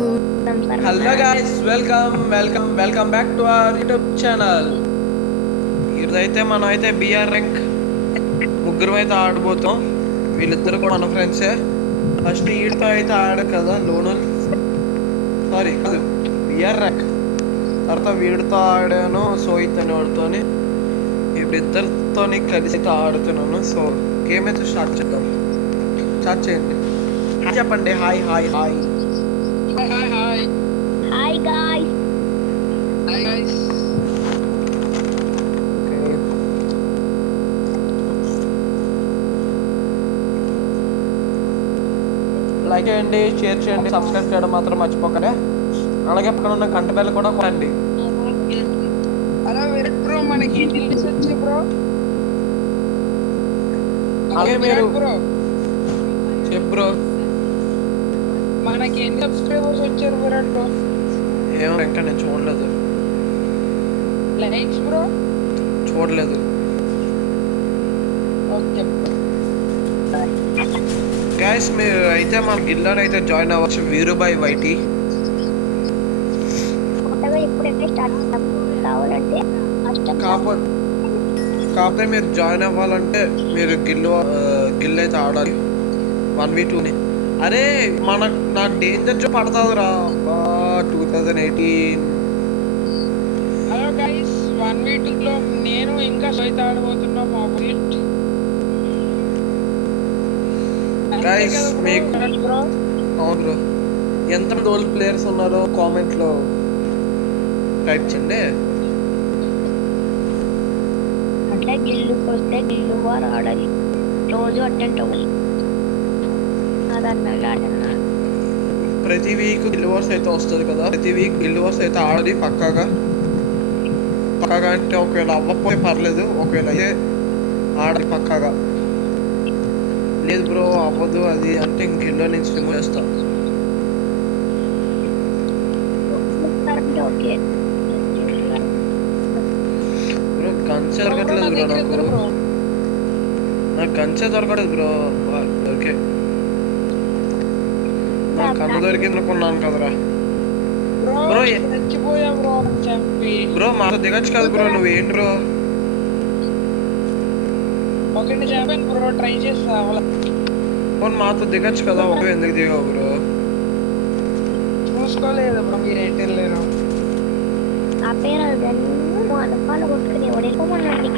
Hello guys, welcome back to our YouTube channel. ఈరోజైతే మనం అయితే బిఆర్ ర్యాంక్ ముగ్గురు అయితే ఆడబోతాం. వీళ్ళిద్దరు కూడా మన ఫ్రెండ్సే. ఫస్ట్ వీడితో అయితే ఆడారు కదా లోనల్, సారీ కాదు బిఆర్ ర్యాంక్. తర్వాత వీడితో ఆడాను సోయిత్ అనే వాడితోని. ఇద్దరితో కలిసి అయితే ఆడుతున్నాను. సో గేమ్ అయితే స్టార్ట్ చేద్దాం. స్టార్ట్ చేయండి. చెప్పండి hi hi hi. Hi guys. Like చేయండి, షేర్ చేయండి, సబ్స్క్రైబ్ చేయడం మాత్రం మర్చిపోకండి. అలాగే పక్కన ఉన్న గంట బెల్ కూడా కొనండి. అలాగే మీరు చెప్పు బ్రో, మనకి ఎన్ని సబ్స్క్రైబర్స్ వచ్చారు విరాట్ బ్రో? ఏమో ఇంకా నేను చూడలేదు. లైక్స్ బ్రో చూడలేదు. ఓకే గైస్ మీరు అయితే మన గిల్లాని అయితే జాయిన్ అవ్వచ్చు, వీరుబాయ్ వైటీ. కాకపోతే మీరు జాయిన్ అవ్వాలంటే మీరు గిల్లు అయితే ఆడాలి 1v2ని. అరే నాకు డేంజర్ జో పడుతుందిరా 2018. హలో గైస్, 1v2 లో నేను ఇంకా సైతం ఆడబోతున్నాం ఆపోజిట్. గైస్ మీకు అవును బ్రో, ఎంతమంది ఓల్డ్ ప్లేయర్స్ ఉన్నారో కామెంట్లో టైప్ చేయండి. అంటే గిల్లుకి వస్తే గిల్లు వారు ఆడాలి, రోజు అటెండ్ అవ్వాలి. ప్రతి వీక్ గిల్డ్ వార్స్ అయితే వస్తుంది కదా, ప్రతి వీక్ గిల్డ్ వార్స్ అయితే ఆడది పక్కాగా. అంటే ఒకవేళ అవ్వకపోతే పర్లేదు, ఒకవేళ అయితే ఆడది పక్కాగా. లేదు బ్రో అవ్వదు అది అంటే ఇంక గిల్లో నుంచి రిమూవ్ చేస్తా. బ్రో గన్సే దొరకట్లేదు బ్రో, నాకు గన్సే దొరకలేదు బ్రో. ఓకే నాకు కన్ను దొరికింది అనుకున్నాను కదరా బ్రో. బ్రో మాతో దిగచ్చు కదా బ్రో, నువ్వేంటి బ్రో? ఒకటి చెప్పాను బ్రో, ట్రై చేస్తా. మాతో దిగచ్చు కదా, ఒక ఎందుకు దిగావు బ్రో? చూసుకోలేదు బ్రో, మీరు ఏంటి వెళ్ళారు? ఆ పేరు అనుకోవాలి కొట్టుకుని ఎవడెక్కుమన్నాడు.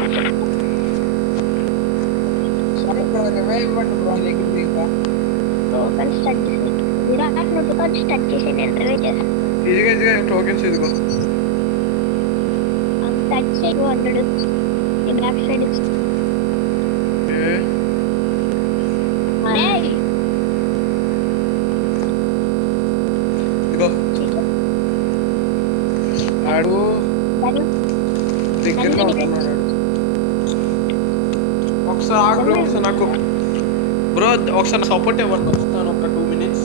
సరే బ్రో, రివైవ్ ఇవ్వండి బ్రో. దగ్గర దిగుతా స్టార్ట్ చేసి విరాట్ నోటుకొని స్టార్ట్ చేసి నేను రివైవ్ చేస్తాను. ఇదిగా టోకెన్స్ ఇదిగో స్టార్ట్ చేయి 200 ఈ బ్యాక్ సైడ్. ఇదిగో ఆడు దగ్గరగా ఉంటున్నాడు. ఒకసారి ఆగు బ్రో, ఒకసారి నాకు బ్రో ఒకసారి సపోర్ట్ ఇవ్వండి, వస్తాను ఒక 2 minutes.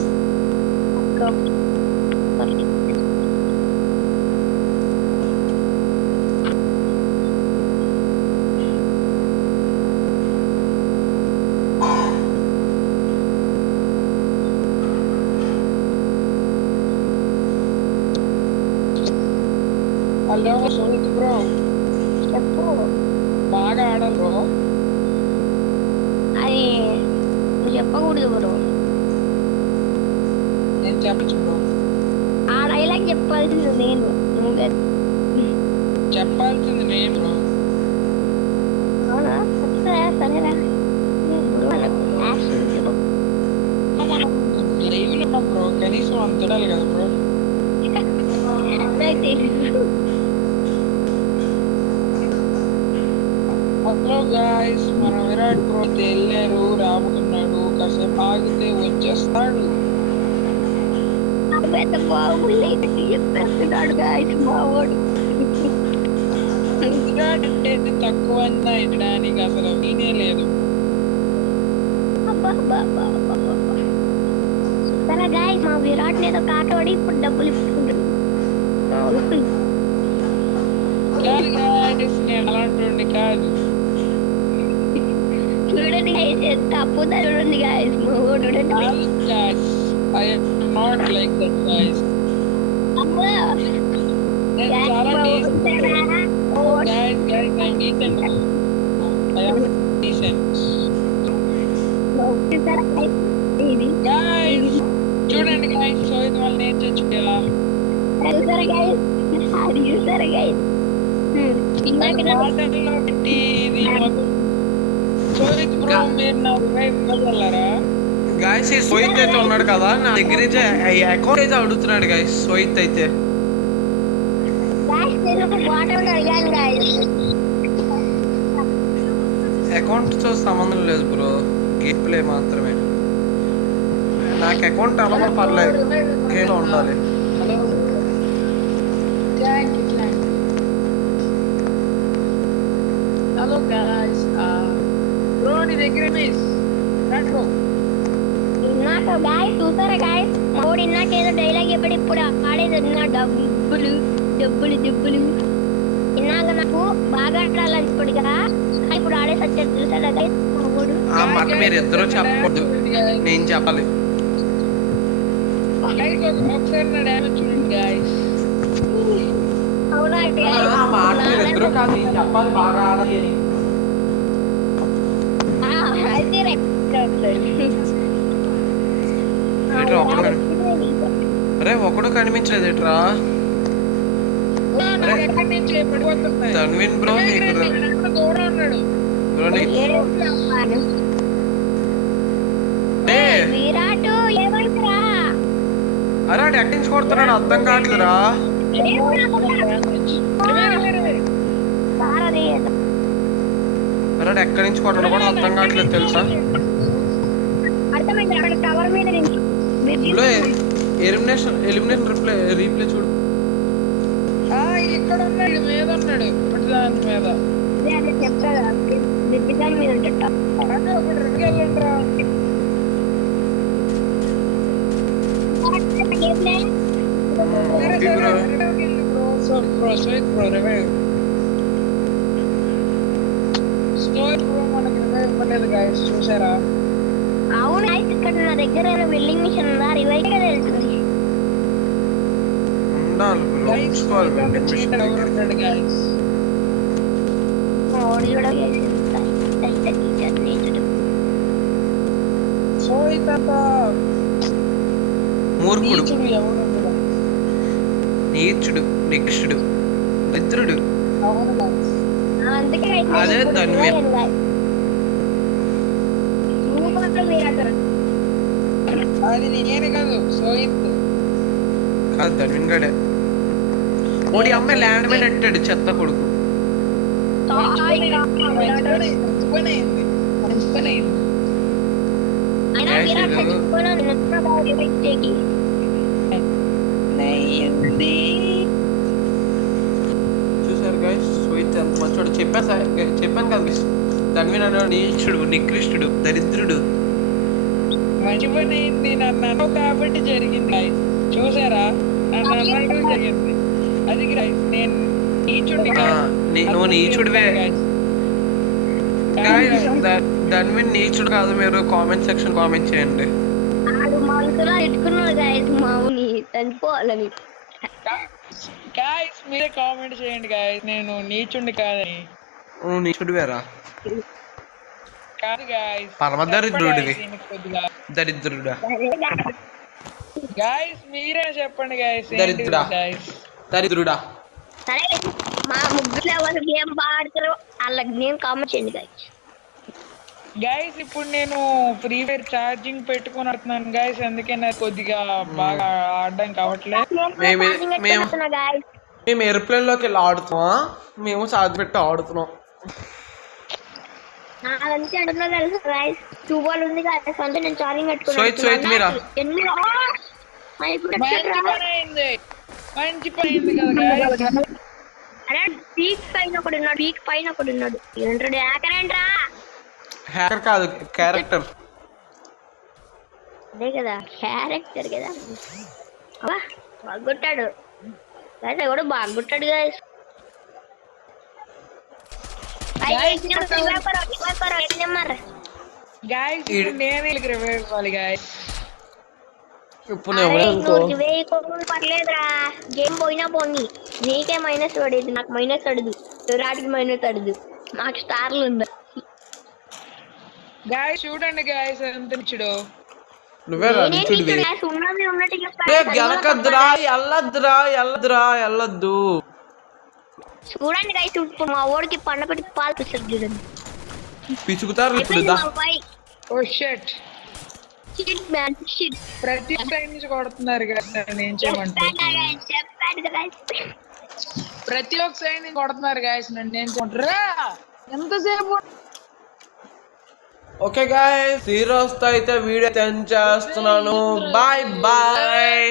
హలో సోహిత్ బ్రో, చెప్పు. బాగా ఆడాలి బ్రో. అది నువ్వు చెప్పకూడదు బ్రో, నేను చెప్పచ్చు బ్రో. ఆ డైలాగ్ చెప్పాల్సింది నేను, నువ్వు చెప్పాల్సింది నేను బ్రో. అవునా? సరేరా మనం లైవ్ లో ఉన్నాం బ్రో, కనీసం అంత ఉండాలి కదా బ్రో. హలో గాయస్, మన విరాట్ బ్రో వెళ్ళారు, రాబోతున్నాడు. కాసేపు ఆగితే వచ్చేస్తాడు. పెద్ద బాబుల్ని చెప్పేస్తున్నాడు గాయస్ మావాడు. విరాట్ అంటే తక్కువ ఇవ్వడానికి అసలు వీనే లేదు. సరే గాయస్, మా విరాట్ ఏదో కాటవాడి ఇప్పుడు డబ్బులు ఇప్పుకుంటాడు. నేను అలాంటి కాదు. చూడండి గైస్, ఎంత అప్పుదా చూడండి గైస్, మా ఓడు చూడండి. I am not like that, guys. నేను చాలా డీసెంట్ గైస్ చూడండి గైస్ సోయిత్ వాళ్ళు నేను చచ్చిపోయా మాటల్లో పెట్టి ఇది సోయిత్ బ్రో మీరు నా ఇవ్వగలరా గాయస్ ఈ సోయిత్ అయితే ఉన్నాడు కదా నా దగ్గర నుంచి అకౌంట్ అయితే అడుగుతున్నాడు గాయస్ సోయిత్ అయితే అకౌంట్ తో సంబంధం లేదు బ్రో గేమ్ ప్లే మాత్రమే నాకు అకౌంట్ అవ్వడం పర్లేదు గేమ్ ఉండాలి hello thank you hello guys bro నీ దగ్గర మిస్ బ్రో ఇన్నాక గాయస్ చూసారా గాయస్ మావాడు ఇన్నాక ఏదో డైలాగ్ ఎప్పుడు ఇప్పుడు ఆడేది నా డబ్బులు డబ్బులు డబ్బులు ఇన్నాక నాకు బాగా ఆడాలనిపడిగా ఇప్పుడు ఆడేసి వచ్చేది చూసారా గాయస్ మావాడు ఆ మాట మీరు ఇద్దరు చెప్పకూడదు నేను చెప్పాలి గైస్ ఒకసారి నా డ్యామేజ్ చూడండి గైస్ అవునా ఆ మాట మీరు ఇద్దరు కాదు నేను చెప్పాలి బాగా ఆడాలి అని అయితే ఏట్రా అరే ఒకడు కనిపించలేదు ఏట్రా ఎక్కడి నుంచి పడిపోతున్నాయి తన్విన్ బ్రో నీకు దూరం ఉన్నాడు బ్రో విరాట్ ఏమైందిరా అరే ఆడు యాక్టింగ్స్ కొడుతున్నాడు అర్థం కావట్లేదురా అరే ఆడు ఎక్కడి నుంచి కొట్టడం కూడా అర్థం కావట్లేదు తెలుసా అర్థమైంది అక్కడ టవర్ మీద నుంచి బ్రో ఎలిమినేషన్ రీప్లే చూడు ఇక్కడ ఉన్నాడు మీద ఉన్నాడు ఇప్పుడు దాని మీద అదే చెప్తా దాని మీద ఉంటట అంటే ఒకటి రెండు వెళ్ళండిరా చూసారా అవును అయితే ఇక్కడ నా దగ్గర వెల్డింగ్ మిషన్ ఉందా రివైవ్ గా వెళ్తుంది ఉండాలి బ్రో ఉంచుకోవాలి ఓడి కూడా మూర్ఖుడు నీచుడు నికృష్టుడు దరిద్రుడు అందుకే అదే తన్విన్ అది నేనే కాదు సోయిత్ కాదు తన్విన్ గడే ఓడి అమ్మాయి ల్యాండ్ మైన్ ఎట్టాడు చెత్త కొడుకు చూసారు గైస్ సోయిత్ ఎంత మంచోడు చెప్పాను కదా తన్విన్ అన్నాడు నీచుడు నికృష్టుడు దరిద్రుడు మంచి పని అయింది నన్ను అన్నావు కాబట్టి జరిగింది చూసారా నన్ను అన్నట్టు జరిగింది అది నేను నీచుడిని నువ్వు నీచుడివే తన్విన్ నీచుడు కాదు మీరు కామెంట్ సెక్షన్ కామెంట్ చేయండి మనసులో పెట్టుకున్నాడు గాయస్ మావుని చనిపోవాలని గాయ్స్ మీరే కామెంట్ చేయండి గాయ్స్ నేను నీచుండి కాదని నువ్వు నీచుడివేరా కాదు గాయ్స్ పరమ దరిద్రుడివి దరిద్రుడా గాయ్స్ మీరే చెప్పండి గాయ్స్ దరిద్రుడా దరిద్రుడా సరే మా ముగ్గురు ఎవరు గేమ్ బాగా ఆడతారో వాళ్ళకి నేను కామెంట్ చేయండి గాయస్ గైస్ ఇప్పుడు నేను ఫ్రీ ఫైర్ ఛార్జింగ్ పెట్టుకుని ఆడుతున్నాను గైస్ అందుకే నాకు కొద్దిగా బాగా ఆడడం కావట్లేదు మేము ఎయిర్ప్లేన్ లోకి వెళ్ళి ఆడుతున్నావా మేము ఛార్జ్ పెట్టి ఆడుతున్నాం మంచి పని అయింది కదా పీక్ పైన ఒకడు ఉన్నాడు హ్యాకర్ కాదు క్యారెక్టర్ అదే కదా క్యారెక్టర్ కదా బాగుంటాడు కూడా బాగుంటాడు ఇప్పుడు నేను ఎవరే అనుకో పర్లేదురా, గేమ్ పోయినా పోనీ, నీకే మైనస్ పడేది, నాకు మైనస్ పడదు, విరాట్కి మైనస్ పడదు, నాకు స్టార్లు ఉన్నాయి. గాయస్ చూడండి గాయస్ ఎంత నిచ్చుడు. నువ్వే రా నిచ్చుడివి. ఉన్నది ఉన్నట్టు గెలకద్దురా, ఎల్లద్దు. చూడండి గైస్, ఇప్పుడు మా ఓడికి పండపెట్టి పాలు పిస్తారు చూడండి. పిచ్చుకుతారు ఇప్పుడు దా. ఓ షట్, ప్రతి సైడ్ నుంచి కొడుతున్నారు కదా, నేను చేయమంటారు. ప్రతి ఒక్క సైడ్ నుంచి కొడుతున్నారు గాయస్, నన్ను నేను చేయమంటారా ఎంతసేపు. ఓకే గాయ్స్, ఈ రోజుతో అయితే వీడియో ఎండ్ చేస్తున్నాను. Bye bye.